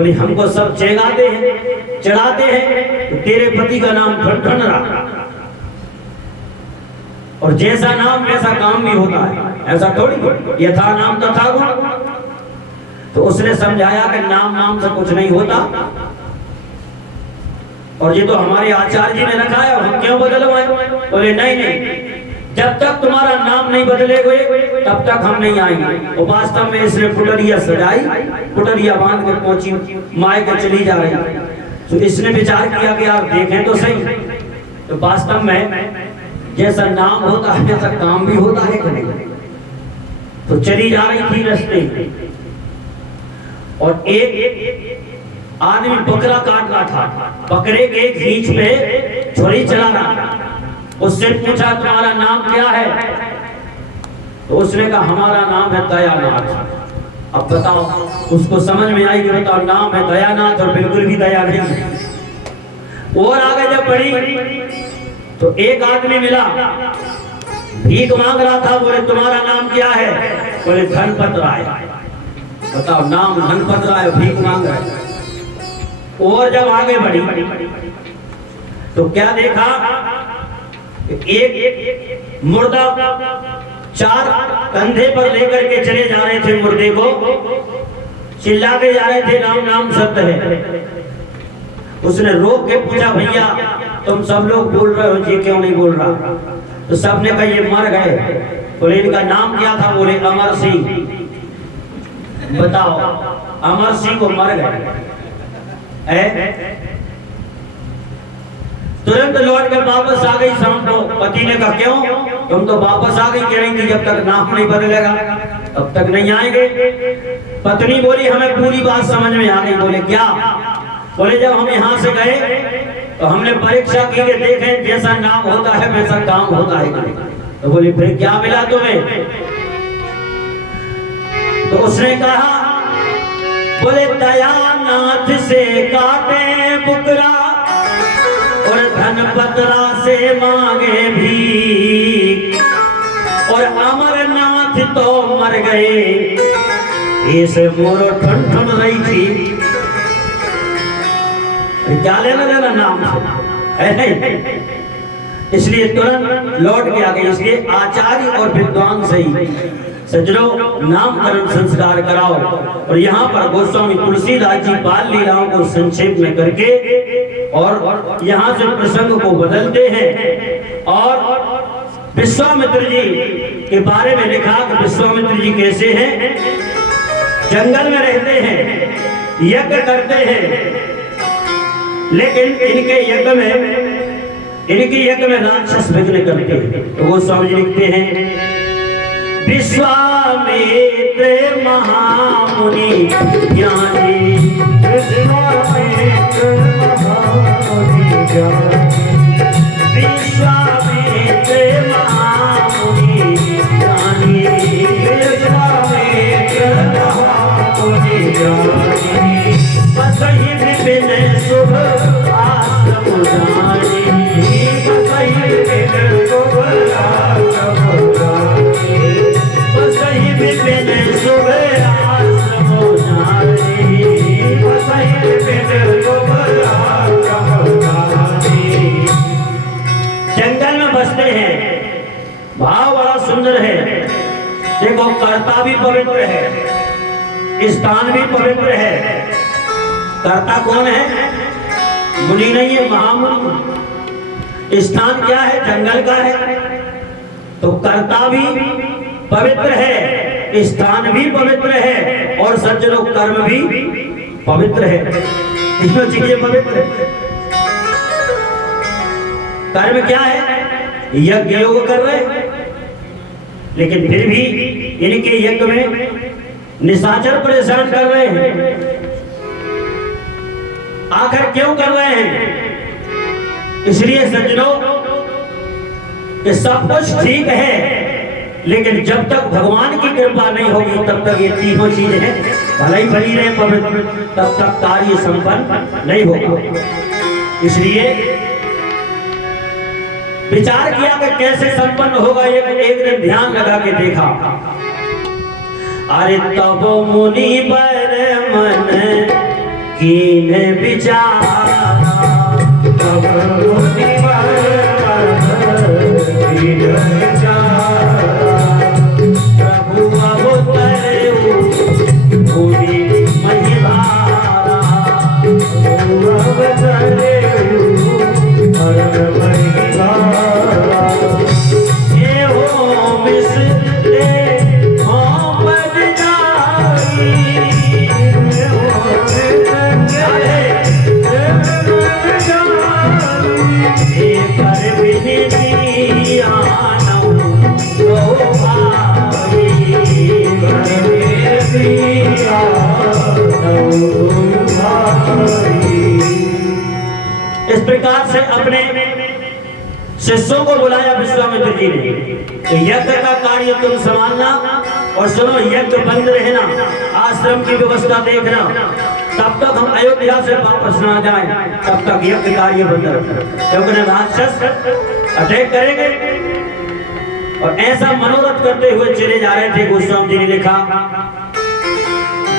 बोले हमको सब चेगाते हैं, चढ़ाते हैं, तो तेरे पति का नाम ठन रहा, और जैसा नाम वैसा काम भी होता है, ऐसा थोड़ी यथा नाम तथा गुण। तो उसने समझाया कि नाम नाम से कुछ नहीं होता, और ये तो हमारे आचार्य जी ने रखा है, हम क्यों बदलवाए? बोले नहीं नहीं, जब तक तुम्हारा नाम नहीं बदलेगे तब तक हम नहीं आएंगे। और वास्तव में इसने पुटरिया सजाई, पुटरिया बांध के पहुंची माए के चली जा रही। तो इसने विचार किया कि यार देखें तो सही, तो वास्तव में जैसा नाम होता है वैसा काम भी होता है कि नहीं। तो चली जा रही थी रास्ते, और एक आदमी बकरा काट रहा था, बकरे के बीच में छुरी चला रहा था। उससे पूछा तुम्हारा नाम क्या है? तो उसने कहा हमारा नाम है दयानाथ। अब बताओ, उसको समझ में आई कि बताओ नाम है दयानाथ और बिल्कुल भी दया नहीं। और आगे जब बढ़ी तो एक आदमी मिला, भीख मांग रहा था। बोले तुम्हारा नाम क्या है? बोले धनपत राय। बताओ, नाम धनपत राय, भीख मांग रहा है। और जब आगे बढ़ी तो क्या देखा, एक मुर्दा 4 कंधे पर लेकर के चले जा रहे थे, मुर्दे को चिल्लाते जा रहे थे राम नाम सत्य है। उसने रोक के पूछा भैया तुम सब लोग बोल रहे हो, ये क्यों नहीं बोल रहा? तो सबने कहा ये मर गए। बोले इनका नाम क्या था? बोले अमर सिंह। बताओ, अमर सिंह को मर गए। तुरंत लौट कर वापस आ गई शाम को। पति ने कहा क्यों? तुम तो वापस आ गई, कह रही थी जब तक नाम नहीं बदलेगा तब तक नहीं आएंगे। पत्नी बोली हमें पूरी बात समझ में आ गई। बोले क्या? बोले जब हम यहाँ से गए तो हमने परीक्षा की कि देखें जैसा नाम होता है वैसा काम होता है। तो बोली फिर क्या मिला तुम्हें? तो उसने कहा, बोले दयानाथ से काटे बुकरा और धनपतरा से मांगे भी, और अमरनाथ तो मर गए, इसे मोरो ठन ठन रही थी। क्या लेना देना नाम है नहीं, इसलिए तुरंत लौट के आ गए। इसलिए आचार्य और विद्वान से ही सज्जनों नामकरण संस्कार कराओ। और यहाँ पर गोस्वामी तुलसीदास जी बाल लीलाओं को संक्षेप में करके और यहाँ से प्रसंग को बदलते हैं। और विश्वामित्र जी के बारे में लिखा कि विश्वामित्र जी कैसे हैं, जंगल में रहते हैं, यज्ञ करते हैं, लेकिन इनके यज्ञ में राक्षस विघ्न करते हैं। तो वो स्वामी लिखते हैं, विश्वामित्र महामुनि ज्ञानी, विश्वामित्र महामुनि ज्ञानी, विश्वामित्र महामुनि ज्ञानी, विश्वामित्र महामुनि ज्ञानी, बसहि विपिन शुभ आश्रम जानी, बसहि विपिन शुभ आश्रम जानी, बसहि विपिन शुभ आश्रम जानी, बसहि विपिन शुभ आश्रम जानी। जंगल में बसते हैं, भाव बड़ा सुंदर है। देखो कर्ता भी पवित्र है, स्थान भी पवित्र है। कर्ता कौन है? मुनि नहीं है, महामुनि। स्थान क्या है? जंगल का है। तो कर्ता भी पवित्र है, स्थान भी पवित्र है, और सज्जनों कर्म भी पवित्र है। तीनों चीजें पवित्र है। कर्म क्या है? यज्ञ योग कर रहे हैं, लेकिन फिर भी इनके यज्ञ में निशाचर परेशान कर रहे हैं। आखिर क्यों कर रहे हैं? इसलिए सज्जनों कि सब कुछ ठीक है, लेकिन जब तक भगवान की कृपा नहीं होगी तब तक ये तीनों चीजें भले ही भली रहे पवित्र, तब तक कार्य संपन्न नहीं होगा। इसलिए विचार किया कि कैसे संपन्न होगा। एक दिन ध्यान लगा के देखा, अरे तब मुनि बर मन कीन बिचारा अब मुनि कीन बिचारा प्रभु अवतरे भूमि महिधारा अवतरे हरण महिधारा ये हो मिसले मोहम्मद जाई पर बिनती आनऊ तो भाई इस प्रकार से अपने शिष्यों को बुलाया विश्वामित्र जी ने। तो यज्ञ का कार्य तुम संभालना और सुनो, यज्ञ बंद रहना, आश्रम की व्यवस्था देखना, तब तक हम अयोध्या से वापस ना जाएं, तब तक यज्ञ कार्य बंद रखना, क्योंकि राक्षस अटैक करेंगे। और ऐसा मनोरथ करते हुए चले जा रहे थे। गोस्वामी जी ने लिखा,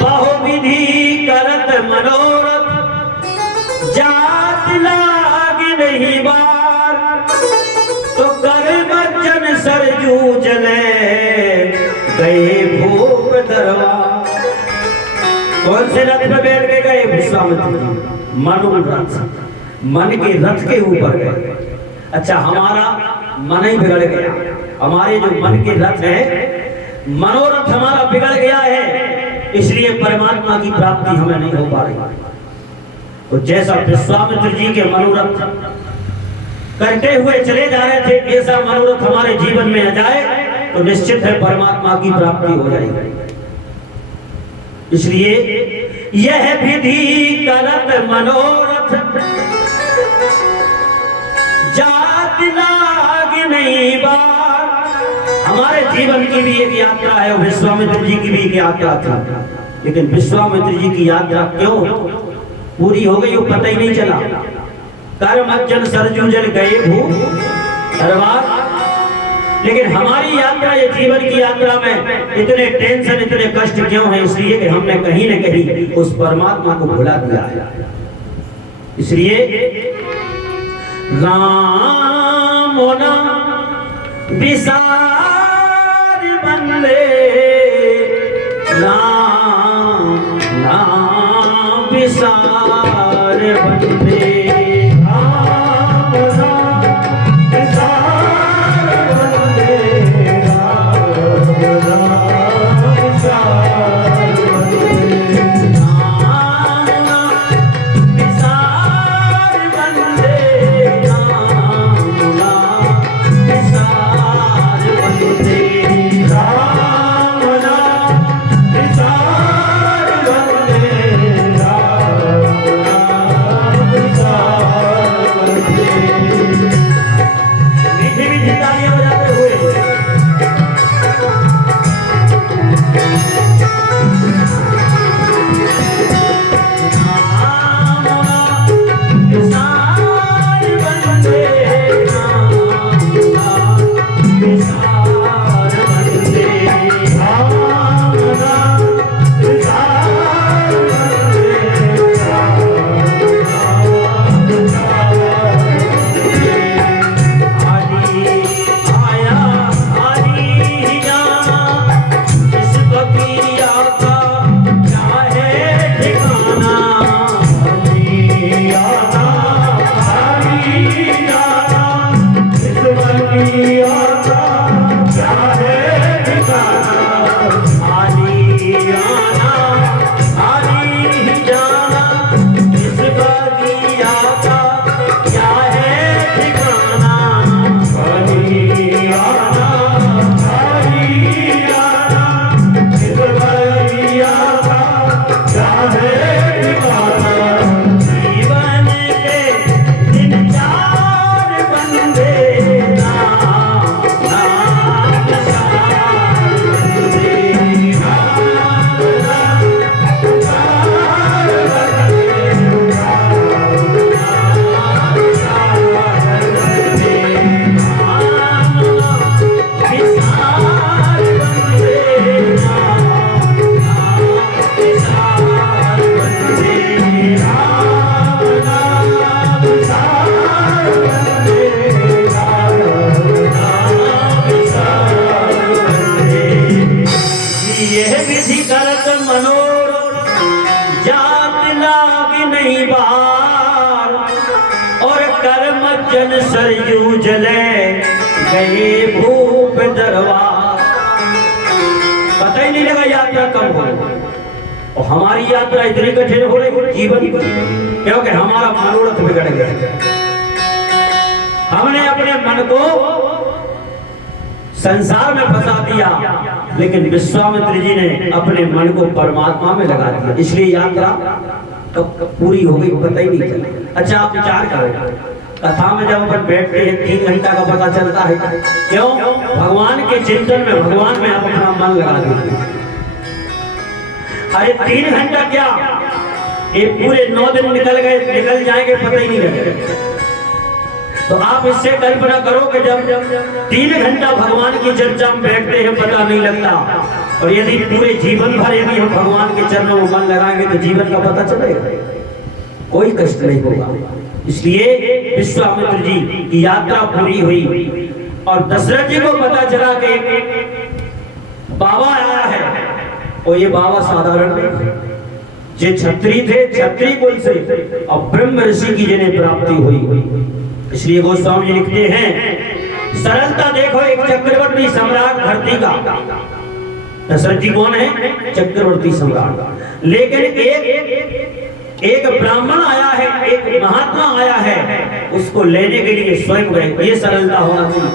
बहुविधि करत मनोरथ जात लाग नहीं बार, तो कर बच्चन सरजू जले गए भूप दरबार। कौन से रथ में बैठ के गए? विश्वामित्र जी। मनोरथ, मन के रथ के ऊपर गए। अच्छा, हमारा मन ही बिगड़ गया। हमारे जो मन के रथ है, मनोरथ हमारा बिगड़ गया है, इसलिए परमात्मा की प्राप्ति हमें नहीं हो पा रही। तो जैसा विश्वामित्र जी के मनोरथ करते हुए चले जा रहे थे, ऐसा मनोरथ हमारे जीवन में आ जाए तो निश्चित है परमात्मा की प्राप्ति हो जाएगी। इसलिए यह विधि करत मनोरथ जात लाग नहीं बार। हमारे जीवन की भी एक यात्रा है, विश्वामित्र जी की भी एक यात्रा थी, लेकिन विश्वामित्र जी की यात्रा क्यों पूरी हो गई वो पता ही नहीं चला। कर्म अज्जन सरजू जल गए भू दरबार। लेकिन हमारी यात्रा, ये जीवन की यात्रा में इतने टेंशन, इतने कष्ट क्यों है? इसलिए कि हमने कहीं न कहीं उस परमात्मा को भुला दिया है। इसलिए राम होना विसार बंदे, राम नाम विसार बंदे, राम नाम विसार बंदे, राम नाम विसार बंदे, राम नाम विसार बंदे, राम नाम विसार बंदे, राम नाम विसार बंदे, राम नाम विसार लागी नहीं बार और कर्म जन सरयू जले गए भूप दरबार। पता ही नहीं लगा यात्रा कब हो। और हमारी यात्रा इतनी कठिन हो रही जीवन क्योंकि हमारा मनोरथ बिगड़ गया। हमने अपने मन को संसार में फंसा दिया, लेकिन विश्वामित्र जी ने अपने मन को परमात्मा में लगा दिया, इसलिए यात्रा कब पूरी हो गई पता ही नहीं चला। अच्छा आप विचार करो, कथा में जब अपन बैठते हैं 3 घंटा का पता चलता है, क्यों? भगवान के चिंतन में, भगवान में आप अपना मन लगा देते हैं। अरे 3 घंटा क्या, ये पूरे 9 दिन निकल जाएंगे पता ही नहीं लगेगा। तो आप इससे कल्पना करो कि जब 3 घंटा भगवान की चर्चा में बैठते हैं पता नहीं लगता, और यदि पूरे जीवन भर यदि हम भगवान के चरणों में मन लगाएंगे तो जीवन का पता चलेगा, कोई कष्ट नहीं होगा। इसलिए विश्वामित्र जी की यात्रा पूरी हुई और दशरथ जी को पता चला कि बाबा आया है। और ये बाबा साधारण नहीं, जे क्षत्रिय थे, क्षत्रिय कुल से और ब्रह्म ऋषि की जिन्हें प्राप्ति हुई। इसलिए गोस्वामी जी लिखते हैं, सरलता देखो एक चक्रवर्ती सम्राट धरती का। दशरथ जी कौन है? चक्रवर्ती सम्राट। लेकिन एक ब्राह्मण आया है, एक महात्मा आया है, उसको लेने के लिए स्वयं गए। ये सरलता होना चाहिए।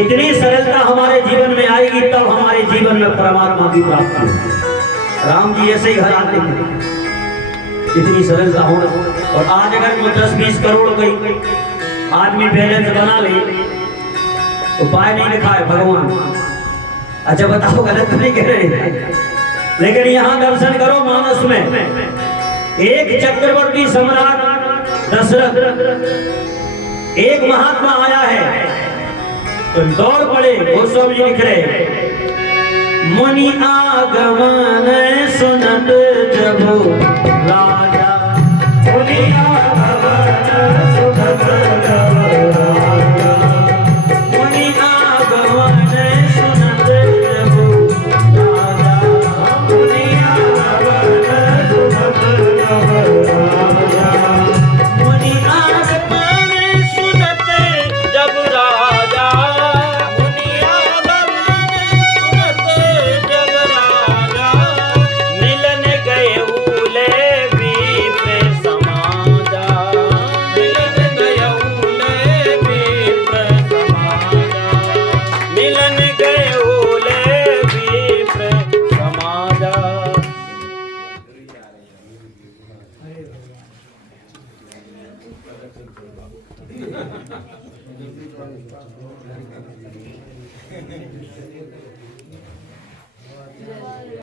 इतनी सरलता हमारे जीवन में आएगी तब हमारे जीवन में परमात्मा की प्राप्ति होगी। राम जी ऐसे ही घर आते हैं, इतनी सरलता होना। और आज अगर वो 10-20 करोड़ गई आदमी बैलेंस बना ले तो पाए नहीं लिखा है भगवान। अच्छा बताओ गलत नहीं कह रहे, लेकिन यहाँ दर्शन करो मानस में एक चक्रवर्ती सम्राट दशरथ, एक महात्मा आया है तो दौड़ पड़े। गोस्वामी जी लिख रहे, मुनि आगमन सुनत जब राजा, मुनि आगमन सुनत जब राजा, मुनि आगमन सुनत जब राजा, मुनि आगमन सुनत जब राजा, मुनि आगमन सुनत जब राजा, मुनि आगमन सुनत जब राजा, मिलन गए उले विप्र समाजा, मिलन गए उले विप्र समाजा, मिलन गए उले विप्र समाजा।